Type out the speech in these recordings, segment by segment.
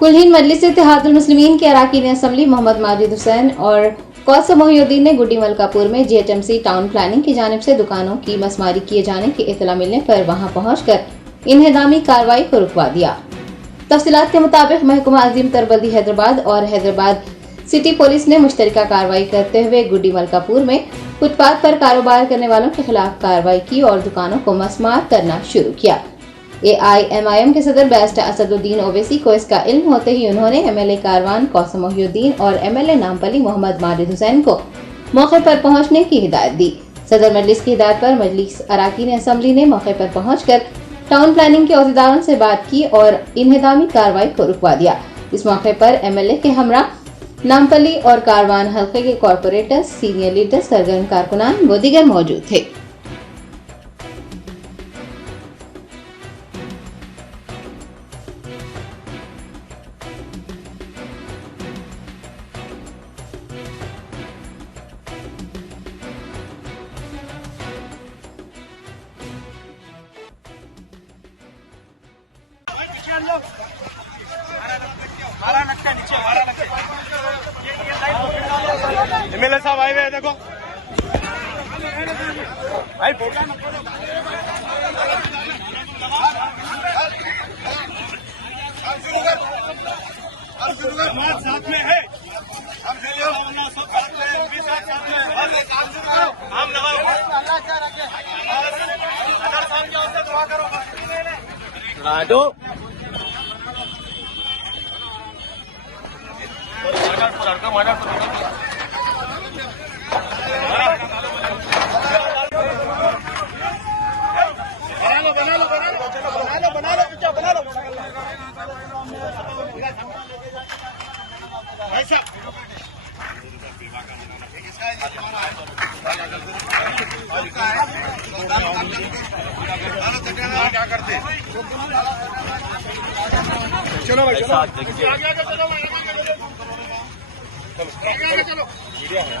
कुलहीन मजलिस इत्तेहादुल मुस्लिमीन के अरकान असम्बली मोहम्मद माजिद हुसैन और कौसम मोहिउद्दीन ने गुड्डी मलकापुर में जीएचएमसी टाउन प्लानिंग की जानिब से दुकानों की मसमारी किए जाने की इत्तला मिलने पर वहां पहुंचकर इन्हेदामी कार्रवाई को रुकवा दिया। तफसीलात के मुताबिक महकमा अजीम तरबल्दी हैदराबाद और हैदराबाद सिटी पुलिस ने मुश्तरका कार्रवाई करते हुए गुड्डी मलकापुर में फुटपाथ पर कारोबार करने वालों के खिलाफ कार्रवाई की और दुकानों को मसमार करना शुरू किया। AIMIM के सदर बैरिस्टर असदुद्दीन ओवैसी को इसका इल्म होते ही उन्होंने MLA कारवान कौसम मोहिउद्दीन और MLA नामपली मोहम्मद माजिद हुसैन को मौके पर पहुंचने की हिदायत दी। सदर मजलिस की हिदायत पर मजलिस अरकान असम्बली ने मौके पर पहुंचकर टाउन प्लानिंग के अहदेदारों से बात की और इन्हेदामी कार्रवाई को रुकवा दिया। इस मौके पर MLA के हमरा नामपली और कारवान हल्के के कॉरपोरेटर्स, सीनियर लीडर्स, सरगर्म कारकुनान व दीगर मौजूद थे। मारा लगता नीचे, मारा लगता MLA साहब आए हुए हैं, देखो भाई फोटा साथ में है, हम सब साथ में हम लगाओ दुआ करो बना लो ऐसा क्या करते चलो भाई चलो आगे चलो मीडिया है।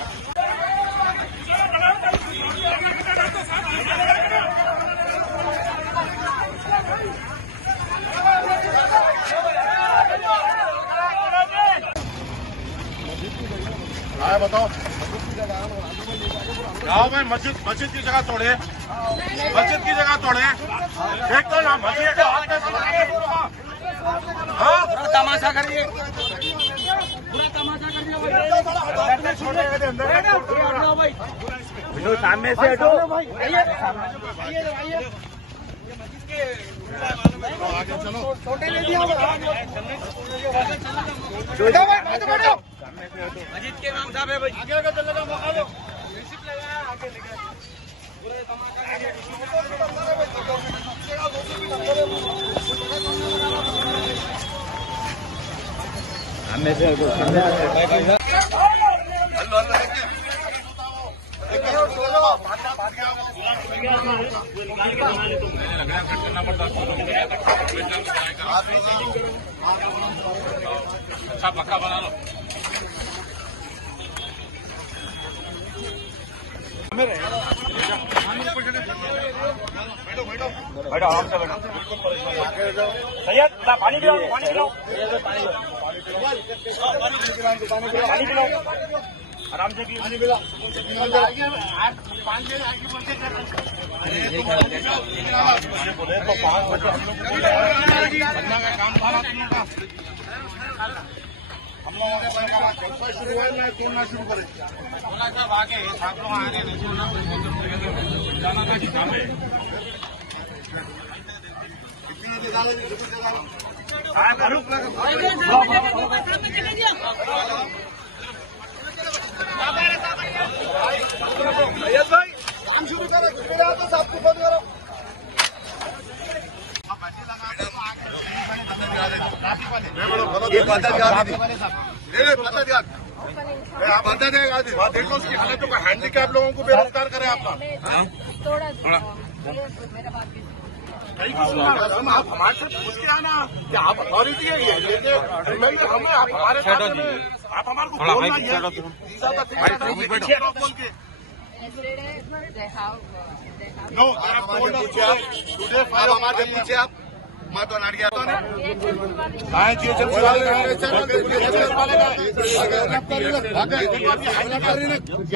हाँ बताओ, जाओ भाई मस्जिद की जगह तोड़े, मस्जिद की जगह तोड़े, देख तो ना मस्जिद के हाथ में तमाशा करिए, पूरा तमाशा कर दिया भाई, सामने से हटो भाई, आगे चलो, छोटे ले दिया मस्जिद के इमाम साहब है भाई, आगे आगे चलने का मौका दो, आगे लेके सामने से अच्छा पक्का बना लो। बैठो आराम से बैठो, सैयद पानी पिलाओ, पानी पिलाओ, पानी पिलाओ, आराम से पानी पिलाओ, बोले तो 5 बजे हम लोग बनना का काम था ना तुम लोग का, हम लोगों ने शुरू हुआ ना तोड़ना शुरू करे, सब आगे आप लोग आगे जाना था काम है भाई, काम शुरू करो, सबको फोन करो, आप बता देगा, देखो उसकी हालतों का हैंडीकैप लोगों को बेरोजगार करे आपका, हम आप हमारे से पूछ के आना कि आप अथॉरिटी है, ये हमें आप हमारे साथ आप हमारे को बोलना नो, हमारे पीछे आप मैं तो नाट गया तो नहीं कहाँ GHMC वाले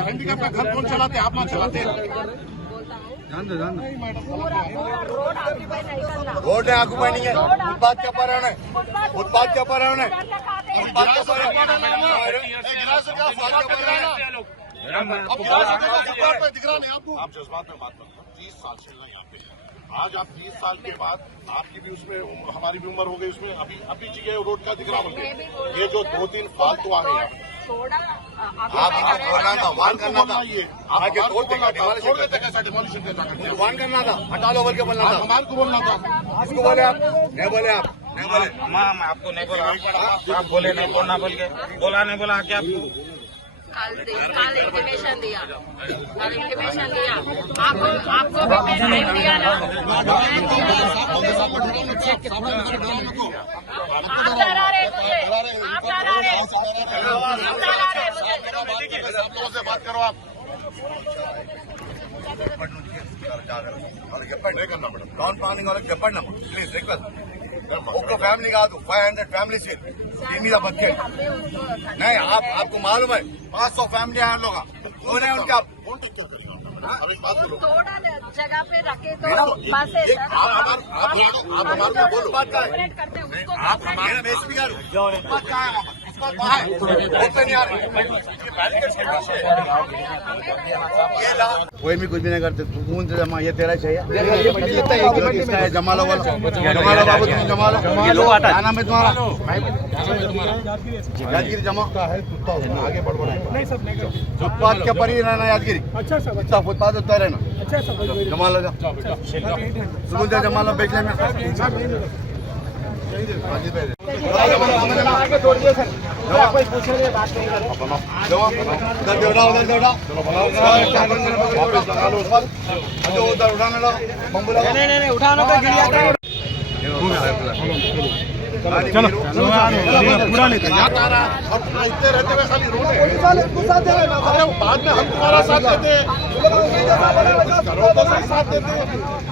हैंडीकैप का घर कौन चलाते आप मां चलाते रोड है आगू नहीं है फुटपाथ के ऊपर है फुटपाथ के ऊपर है फुटपाथ के ऊपर दिख रहा नहीं आपको आप जज्बात में बात करते 30 साल से यहाँ पे आज आप 30 साल के बाद आपकी भी उसमें हमारी भी उम्र हो गई उसमें अभी जगह रोड का दिख रहा बोलते ये जो 2-3 फालतू आ गए आपको बोलना था वान करना था ये आगे छोड़ देगा छोड़ देते कैसा डिमोलिशन कैसा करते वान करना था हटा लो बोल के बोलना था हमारे को बोलना था आपको बोले आप नहीं बोले आप नहीं बोले मैं आपको नहीं बोला आप बोले नहीं बोलना बोल के बोला नहीं बोला क्या कल इंटीमेशन दिया आपको भी मैं टाइम दिया ना आप डरा रहे मुझे आप डरा रहे से बात करो आप नहीं करना मैडम टाउन प्लानिंग వాళ్ళకి చెప్పండి ప్లీజ్ రిక్వెస్ట్ ఒక్క ఫ్యామిలీ కాదు 500 ఫ్యామిలీస్ దీని మీద బతికే नहीं आपको मालूम है 500 फैमिली हैं लोग उन्हें उनका थोड़ा जगह पे रखे तो बस है सर आप हमारे को बोलो करते हैं उसको आप हमारे बेसिक कोई भी कुछ भी नहीं करते कौन से जमा ये तेरा चाहिए इसका है जमा लो वाला बाबू तुम जमा लो क्या नाम है तुम्हारा यादगिरी जमा आगे बढ़ फुटपाथ के ऊपर ही रहना यादगिरी अच्छा सर फुटपाथ उतना रहना अच्छा सर जमा लो सुकून से जमा लो बेचने में उधर उठाने लो नहीं उठाना चलो पूरा नहीं इतने रहते हुए खाली रोड बाद में हम तुम्हारा साथ देते साथ देते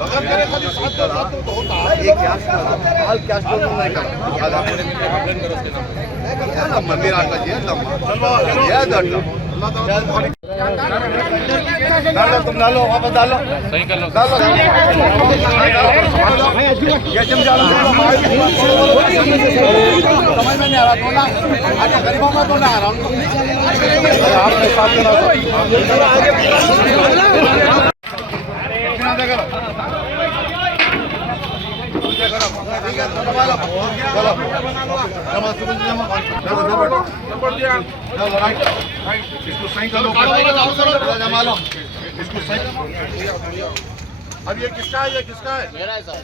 बगैर मेरे खाली साथ तो होता मंदिर आता तुम डालो वापस डालो सही कर लो डालो समझ में नहीं आ रहा तो ना आज गरीबों का तो ना आ रहा हूँ आपने साथ देना इसको सही करो जमा लो इसको सही अब ये किसका है मेरा है sir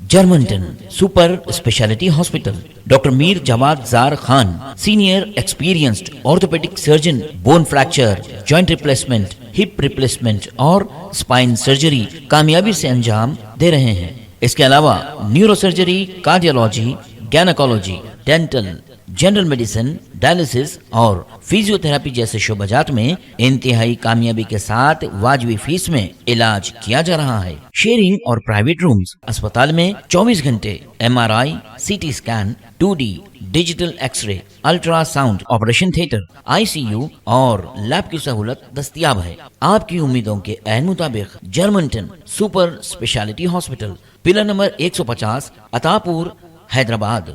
Germanten super speciality hospital doctor Mir Jawad Zar Khan senior experienced orthopaedic surgeon bone fracture joint replacement hip replacement और स्पाइन सर्जरी कामयाबी से अंजाम दे रहे हैं। इसके अलावा neuro surgery cardiology gynaecology dental general medicine dialysis और फिजियोथेरेपी जैसे शोबाजात में इंतहाई कामयाबी के साथ वाजबी फीस में इलाज किया जा रहा है। शेयरिंग और प्राइवेट रूम्स अस्पताल में 24 घंटे MRI, CT scan, 2D digital X-ray, ultrasound, operation theatre, ICU और लैब की सहूलत दस्तयाब है। आपकी उम्मीदों के ऐन मुताबिक Germanten super speciality hospital, pillar number 150, Attapur, Hyderabad.